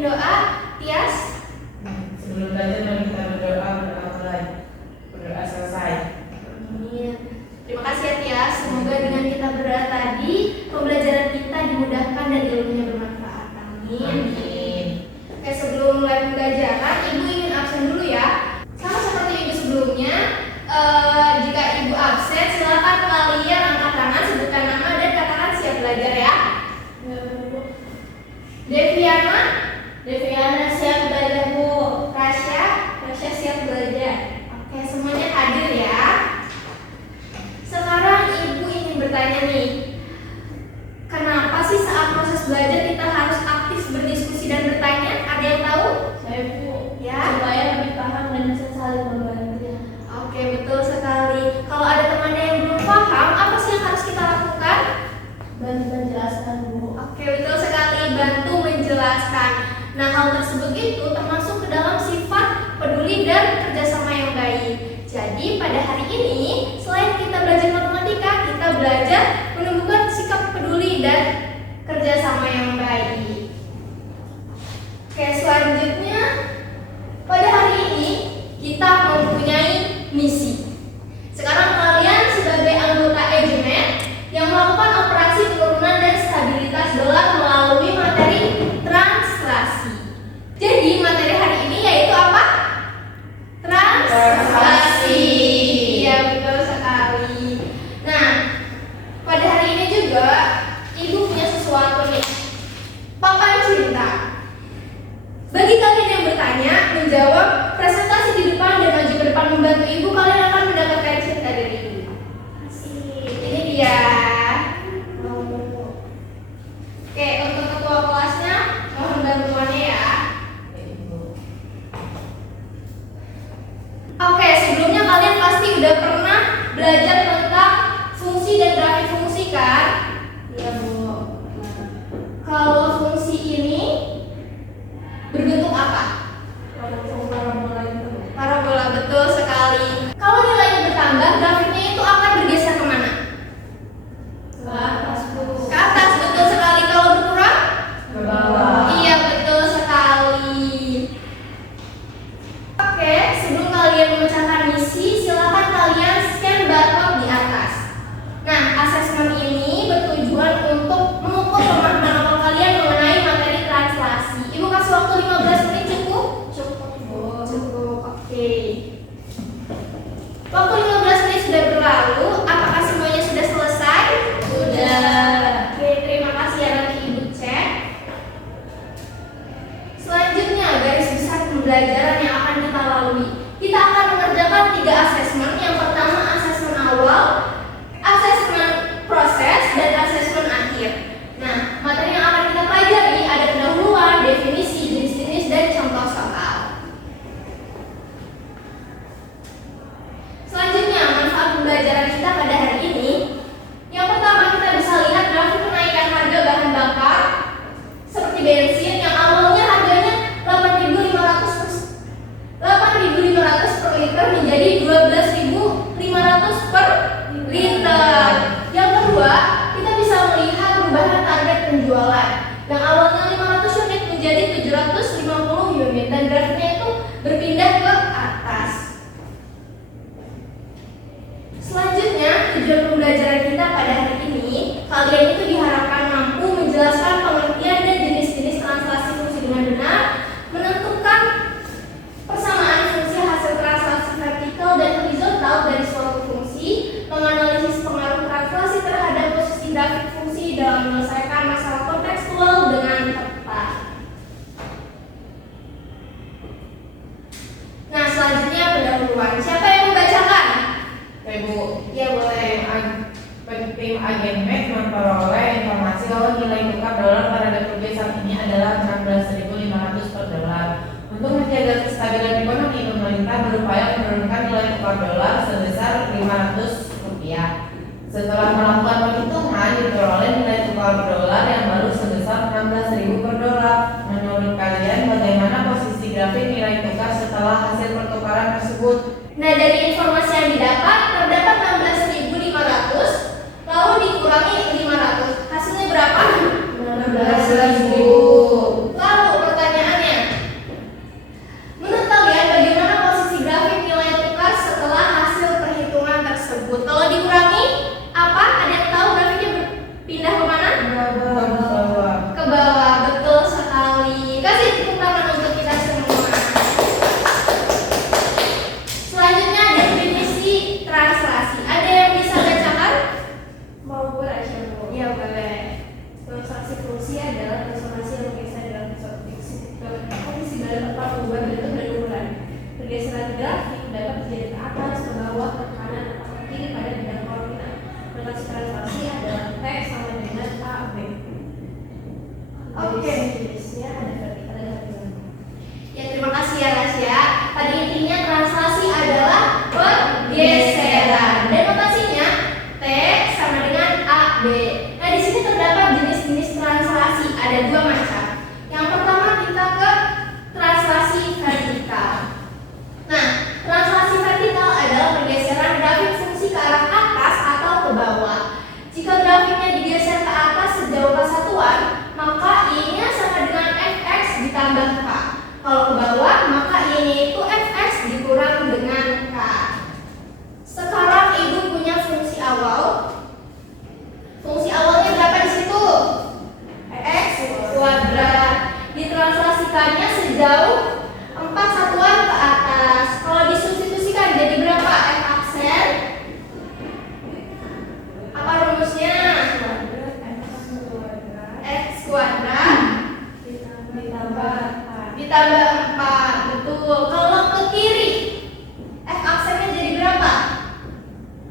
doa, Tias? Sebelum belajar mari kita berdoa mulai. Berdoa selesai. Amin. Terima kasih ya Tias. Semoga dengan kita berdoa tadi pembelajaran kita dimudahkan dan ilmunya bermanfaat. Amin. Amin. Oke, sebelum mulai pembelajaran, Ibu ingin absen dulu ya. Sama seperti Ibu sebelumnya, jika Ibu absen, silakan kalian angkat tangan, sebutkan nama dan katakan siap belajar ya. Deviana? Deviana siap belajar Bu. Rasya? Rasya siap belajar. Oke, semuanya hadir ya. Sekarang Ibu ingin bertanya nih, kenapa sih saat proses belajar kita harus aktif berdiskusi dan bertanya? Ada yang tahu? Saya Bu, Ya. supaya lebih paham dan bisa saling membantu. Oke, betul sekali. Kalau ada temannya yang belum paham, apa sih yang harus kita lakukan? Bantu menjelaskan Bu. Oke, betul sekali. Bantu menjelaskan. Nah, hal tersebut itu termasuk ke dalam sifat peduli dan kerjasama yang baik. Jadi, pada hari ini, selain kita belajar matematika, kita belajar menumbuhkan sikap peduli dan kerjasama yang baik. Oke, selanjutnya, pada hari ini, kita mempunyai misi. Sekarang kalian sebagai anggota EJMET yang melakukan operasi penurunan dan stabilitas dolar melalui materi translasi. Jadi materi hari ini yaitu apa? Translasi. Iya, betul sekali. Nah, pada hari ini juga Ibu punya sesuatu nih. Papan cinta. Bagi kalian yang bertanya, menjawab presentasi di depan dan maju ke depan membantu Ibu, kalian akan mendapatkan cerita dari Ibu. Asik. Ini dia. Oke, untuk ketua kelasnya mohon bantuannya ya. Oke, sebelumnya kalian pasti udah pernah belajar tentang fungsi dan grafik fungsi kan? Iya Bu. Kalau fungsi ini berbentuk apa? Parabola itu. Parabola, betul sekali. Kalau nilainya bertambah, grafiknya itu akan bergeser kemana? Ke atas Bu. Ke atas, betul sekali. Kalau berkurang? Ke bawah. Iya, betul sekali. Oke, sebelum kalian memecahkan misi, silakan kalian scan barcode di atas. Nah, asesmen ini bertujuan untuk mengukur pemahaman awal kalian mengenai materi translasi. Ibu kasih waktu 15 menit cukup? Cukup Bu. Cukup, oke. Waktu 15 menit sudah berlalu, apakah semuanya sudah selesai? Sudah. Oke, terima kasih ya, nanti Ibu cek. Selanjutnya, garis besar pembelajaran yang akan kita lalui. Kita akan mengerjakan 3 asesmen. Yang pertama asesmen awal, asesmen proses, dan asesmen akhir. Nah, materi yang akan kita pelajari ada pendahuluan, definisi, jenis-jenis, dan contoh soal. Selanjutnya, manfaat pembelajaran kita pada hari ini. Yang pertama, kita bisa lihat grafik kenaikan harga bahan bakar seperti bensin yang awalnya harganya 8.500 per liter menjadi 12.500 per liter. Yang kedua, kita bisa melihat perubahan target penjualan yang awalnya 500 unit menjadi 750 unit dan grafiknya itu berpindah ke atas. Selanjutnya, tujuan pembelajaran kita pada hari ini, kalian itu diharapkan mampu menjelaskan pengertian dan jenis-jenis translasi fungsi dengan benar, menentukan persamaan fungsi hasil translasi vertikal dan horizontal dari suatu fungsi, menganalisis pengaruh translasi terhadap posisi grafik fungsi dalam menyelesaikan masalah kontekstual dengan tepat. Nah, selanjutnya pendahuluan. Siapa yang membacakan? Ibu. Ya, boleh. Tim EJMET memperoleh informasi bahwa nilai tukar dolar terhadap rupiah saat ini adalah 16.500 per dolar. Untuk menjaga kestabilan ekonomi, pemerintah berupaya menurunkan nilai tukar dolar sebesar 500 rupiah. Setelah melakukan perhitungan, diperoleh nilai tukar dolar yang baru sebesar 16.000 per dolar. Menurut kalian, bagaimana posisi grafik nilai tukar setelah hasil pertukaran tersebut? Nah, dari informasi yang didapat, terdapat 16.500, lalu dikurangi 500. Hasilnya berapa? 16.000. Lalu pertanyaan Iya boleh. Transaksi fungsi adalah transformasi yang bergeser dalam suatu kondisi dalam tempat berubah bentuk dan ukuran. Pergeseran grafik dapat terjadi ke atas, ke bawah, ke kanan, atau ke kiri pada bidang koordinat. Notasi transaksi adalah T sama dengan AB. Oke. Jenisnya ada vertikal dan horizontal. Ya terima kasih ya Rasya. Tadi intinya translasi adalah pergeseran dan notasinya T sama dengan AB. Nah di sini terdapat jenis-jenis translasi ada dua macam. Yang pertama kita ke translasi vertikal. Nah translasi vertikal adalah pergeseran grafik fungsi ke arah atas atau ke bawah. Jika grafiknya digeser ke atas sejauh kesatuan, maka y-nya sama dengan fx ditambah k. Kalau ke bawah, maka y-nya itu fx dikurang dengan k. Sekarang ibu punya fungsi awal. Fungsi awalnya berapa di situ? X kuadrat. Ditranslasikannya sejauh 4 satuan ke atas. Kalau disubstitusikan jadi berapa? F aksen. Apa rumusnya? X kuadrat ditambah 4. Betul. Kalau ke kiri, F aksennya jadi berapa?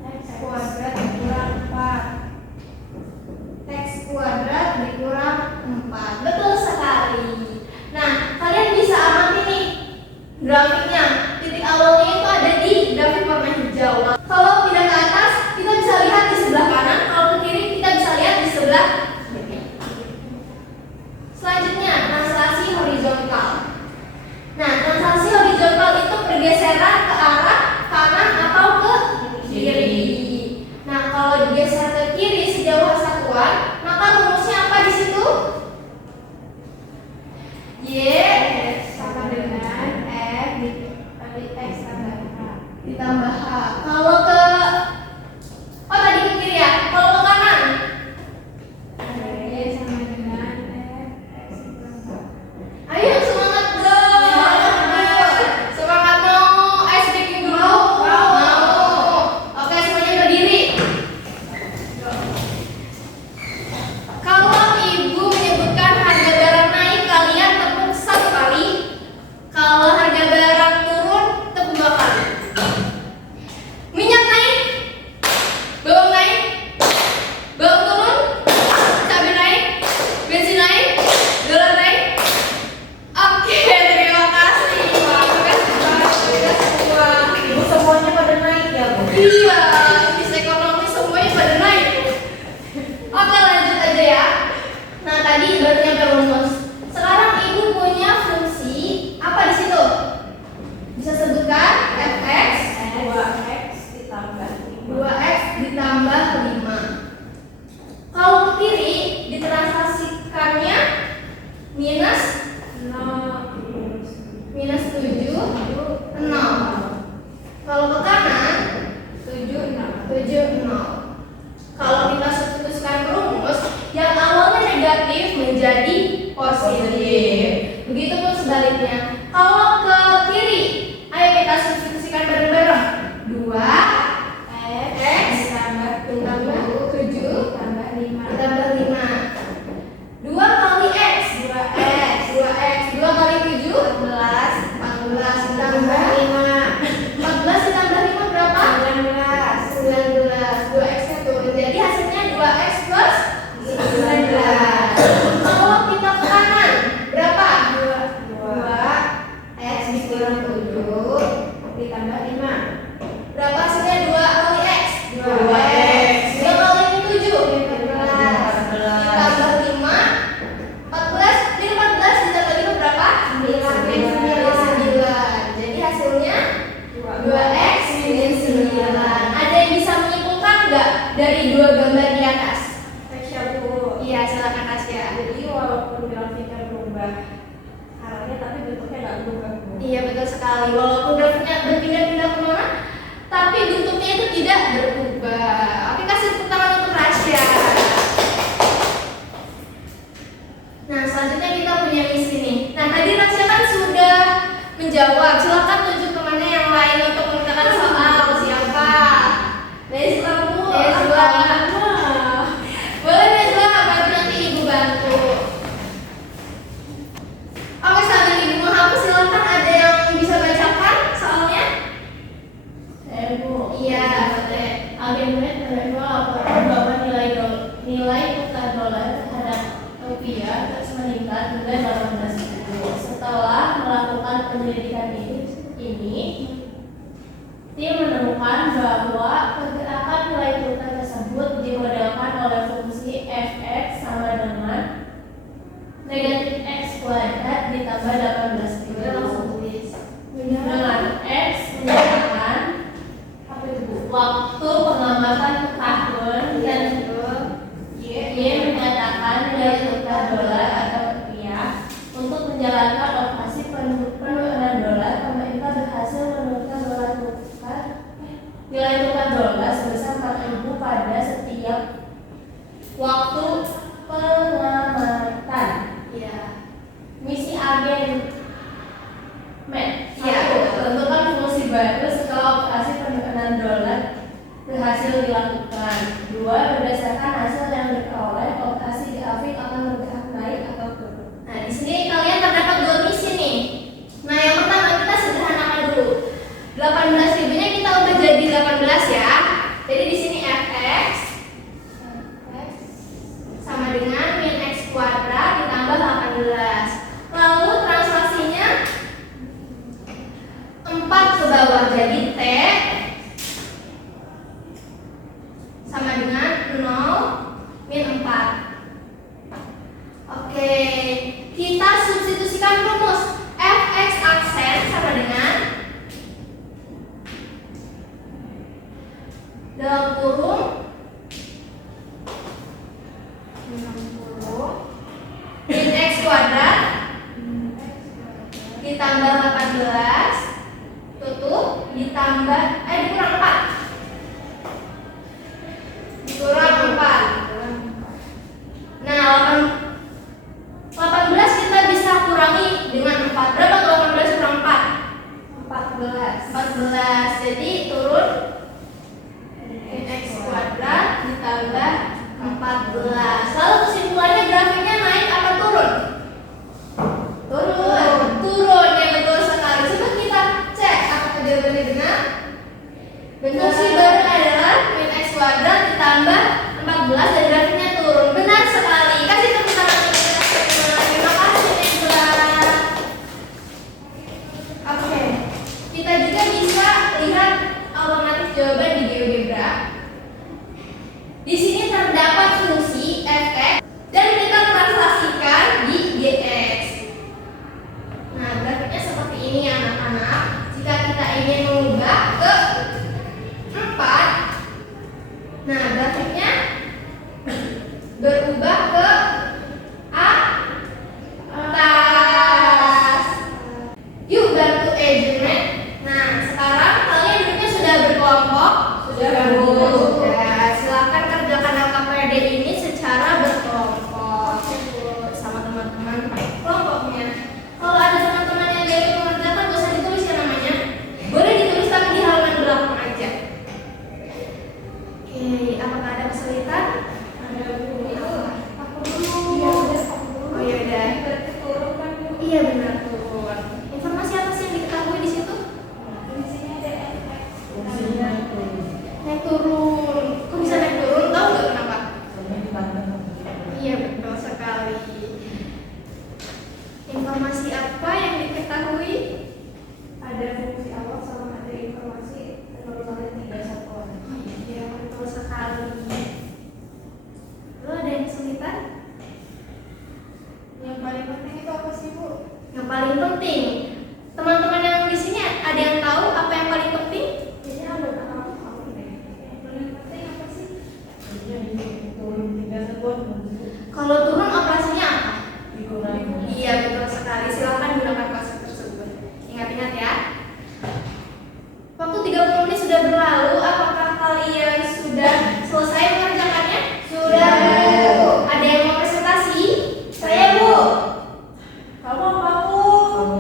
X kuadrat dikurang 4. X kuadrat dikurang 4. Betul sekali. Nah, kalian bisa amati nih grafiknya. Titik awalnya itu ada di grafik warna hijau. Kalau pindah ke atas, kita bisa lihat di sebelah kanan. Kalau ke kiri, kita bisa lihat di sebelah kiri. Selanjutnya, translasi horizontal. Nah, translasi horizontal itu pergeseran ke arah kanan atau ke kiri. Nah, kalau digeser ke kiri sejauh satuan, maka rumusnya apa di situ? Y Sama dengan F dikali X tambah H. ditambah H. Kalau ke tadi ke kiri ya. Kalau ke kanan, Y sama dengan F X ditambah H. ayo semangat dong. Semangat dong. Speaking dulu. Mau. Oke, semuanya berdiri. Kalau ibu menyebutkan harga barang naik, kalian tepuk 1 kali. Kalau harga barang turun, tepuk 2 kali. Minyak naik, bawang naik, bawang turun, cabai naik, bensin naik, dolar naik. Oke, terima kasih. Sudah semua. Ibu semuanya pada naik ya Bu? Iya, bisnis ekonomi semuanya pada naik. Oke, lanjut aja ya. Nah, tadi baru nyampe rumus. Sekarang ibu punya fungsi apa di situ? Bisa sebutkan fx 2X ditambah 5. 2x ditambah 5. Kalau ke kiri ditranslasikannya minus 7 0. Kalau ke kanan 7 0. Kalau kita substitusikan ke rumus, yang awalnya negatif menjadi positif. Begitupun sebaliknya. Kalau ke kiri, ayo kita substitusikan bareng-bareng. 2x Ditambah 7 ditambah 5. ditambah 5. 2 kali x 2x 2 kali 7 14 ditambah 14 ditambah 5 berapa? 19. 2x nya turun. Jadi hasilnya 2x plus 19. Kalau kita ke kanan berapa? 2x dikurang 7 Ditambah 5. berapa hasilnya? 2 kali x 2x. 2 kali 7 14. ditambah 5 14. Jadi 14 ditambah 5 berapa? 9. Jadi hasilnya 2x min 9. Ada yang bisa menyimpulkan nggak dari dua gambar di atas? Tasya Bu. Iya, silakan Tasya. Jadi walaupun grafiknya berubah arahnya tapi bentuknya nggak berubah Bu. Iya, betul sekali. Walaupun grafiknya berpindah-pindah kemana, tapi bentuknya itu tidak berubah. Oke, kasih tepuk tangan untuk Tasya. Nah, selanjutnya kita punya misi nih. Nah, tadi Tasya kan sudah menjawab. Silakan tunjuk kemana yang lain untuk mengerjakan soal. Siapa? Nesla Bu. Nesla. Boleh tukar dolar terhadap rupiah terus meningkat hingga 18.000. Setelah melakukan penyelidikan ini, tim menemukan bahwa pergerakan nilai tukar tersebut dimodelkan oleh fungsi fx sama dengan negatif x kuadrat ditambah 18.000 dengan x menyatakan waktu pengamatan tahun dan y menyatakan nilai tukar dolar atau rupiah. Untuk menjalankan operasi penurunan dolar, pemerintah berhasil menurunkan nilai tukar dolar sebesar 4.000 pada setiap waktu pengamatan. Misi agen MET. Tentukan fungsi baru setelah operasi penurunan dolar berhasil dilakukan. 2. Berdasarkan hasil yang diperoleh, operasi grafik akan bergerak naik atau turun. Nah, di sini kalian terdapat 2 misi nih. Nah, yang pertama kita sederhanakan dulu. 18.000-nya kita udah jadi 18 ya. Jadi di sini fx sama dengan min x kuadrat ditambah 18. Lalu translasinya 4 ke bawah, jadi t sama dengan 0 min 4. Oke, kita substitusikan rumus. Fx aksen sama dengan dalam kurung 60 min x kuadrat ditambah 18 tutup ditambah dikurang 4 dikurang 4. Nah, 18 kita bisa kurangi dengan 4. Berapa kalau 18 kurang 4? 14. Jadi turun min x kuadrat ditambah 14. Lalu kesimpulannya grafiknya naik apa turun? Turun ya, betul sekali. Coba kita cek apakah jawabannya benar. Fungsi baru adalah min x kuadrat ditambah 14 dan grafiknya turun. Benar sekali. Kasih tepuk tangan untuk kita semua. Terima kasih Nebula. Oke, kita juga bisa lihat alternatif jawaban di GeoGebra. Di sini terdapat fungsi fx dan kita translasikan di gx. Nah, grafiknya seperti ini anak-anak. Jika kita ingin mengubah ke 4, nah grafiknya berubah ke atas. Yuk bantu agent. Nah, sekarang kalian duduknya sudah berkelompok? Sudah. Silakan kerjakan LKPD ini secara berkelompok sama teman-teman kelompoknya. Kalau ada teman-teman yang dari mengerjakan, gak usah ditulis ya namanya. Boleh ditulis tapi di halaman belakang aja. Oke, apakah ada kesulitan? Ada dulu. Aku dulu. Oh ya udah. Iya benar turun. Informasi apa sih yang diketahui di situ? Fungsinya ada efek. Naik turun. Kok bisa naik turun? Tahu nggak kenapa? Iya betul sekali. Informasi apa yang diketahui? Ada fungsi awal sama ada informasi teknologi 3 satuan. Iya betul sekali. Lalu ada yang kesulitan? Yang paling penting itu apa sih, Bu? Yang paling penting, teman-teman yang di sini ada yang tahu apa yang paling penting? Kayaknya ada tahu deh. Yang paling penting apa sih? Kalau turun operasinya apa? Dikurangi. Iya betul sekali. Silakan gunakan konsep tersebut. Ingat-ingat ya. Waktu 30 menit sudah berlalu. Apakah kalian sudah selesai mengerjakannya? Sudah. Ada yang mau presentasi? Saya, Bu. Kamu apa, Bu?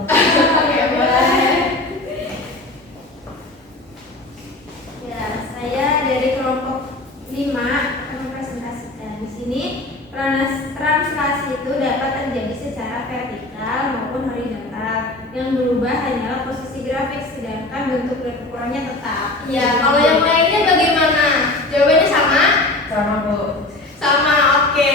Oke, boleh. Ya, saya dari kelompok 5 akan mempresentasikan. Di sini translasi itu dapat terjadi secara vertikal maupun horizontal. Yang berubah hanyalah posisi grafik, sedangkan bentuk dan ukurannya tetap. Ya, kalau yang lainnya bagaimana? Jawabannya sama? Sama, Bu. Sama, oke.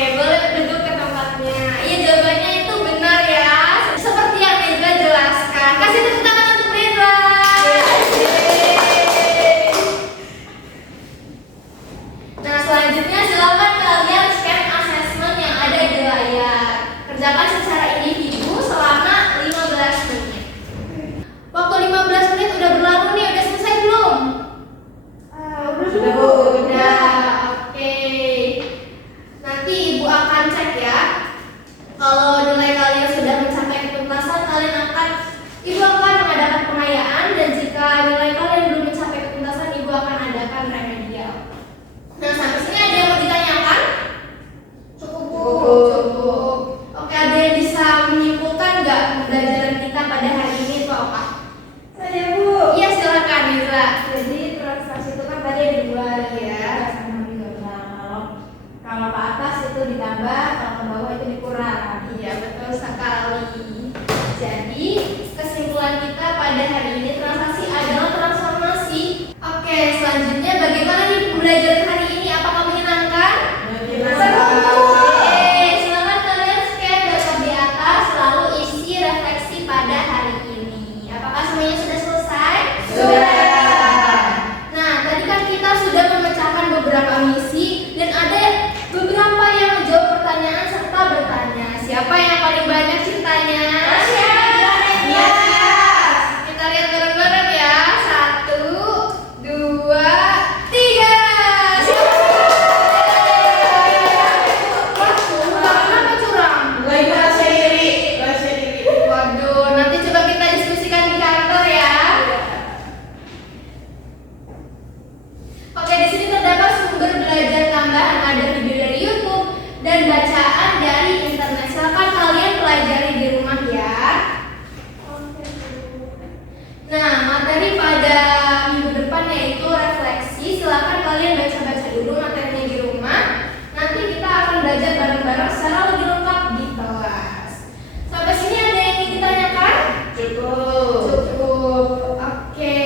akan cek ya. Kalau nilai kalian sudah mencapai ketuntasan, Ibu akan mengadakan pengayaan, dan jika nilai kalian belum mencapai ketuntasan, Ibu akan adakan remedial. Nah, sampai sini ada yang mau ditanyakan? Cukup, Bu. Cukup. Oke, ada yang bisa menyimpulkan nggak pembelajaran kita pada hari ini itu apa? Saya, Bu. Iya, silakan Indra. Jadi transaksi itu kan tadi ada dua Iya. sama juga. Nah, kalau ke atas itu ditambah, kalau ke bawah itu dikurang. Iya, betul sekali. Jadi, kesimpulan kita pada hari ini, transaksi adalah transformasi. Oke, selanjutnya bagaimana nih pembelajaran hari ini? Apakah menyenangkan? Oke, silakan kalian scan barcode di atas lalu isi refleksi pada hari ini. Apakah semuanya sudah selesai? Sudah. Nah, tadi kan kita sudah memecahkan beberapa misi dan ada beberapa yang menjawab pertanyaan serta bertanya. Siapa yang paling banyak cintanya? Kita lihat bareng-bareng ya. 1, 2, 3. Kenapa curang? Lagi merasa iri. Waduh, nanti coba kita diskusikan di kantor ya. Oke, di sini terdapat sumber belajar tambahan, ada video dari YouTube dan bacaan dari internet. Silakan kalian pelajari di rumah ya. Nah, materi pada minggu depan yaitu refleksi. Silakan kalian baca-baca dulu materinya di rumah. Nanti kita akan belajar bareng-bareng secara lebih lengkap di kelas. Sampai sini ada yang ingin ditanyakan? Cukup. Cukup. Oke.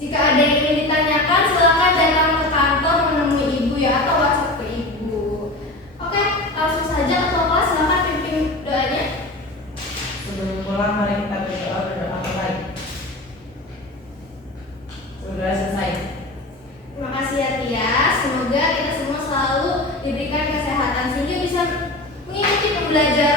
Jika ada yang ingin ditanyakan, silakan datang ke kantor menemui ibu ya, atau WhatsApp ke ibu. Oke, langsung saja ketua kelas, silakan pimpin doanya. Sebelum pulang mari kita berdoa baik. Sudah selesai. Terima kasih ya Tia. Semoga kita semua selalu diberikan kesehatan sehingga bisa mengikuti pembelajaran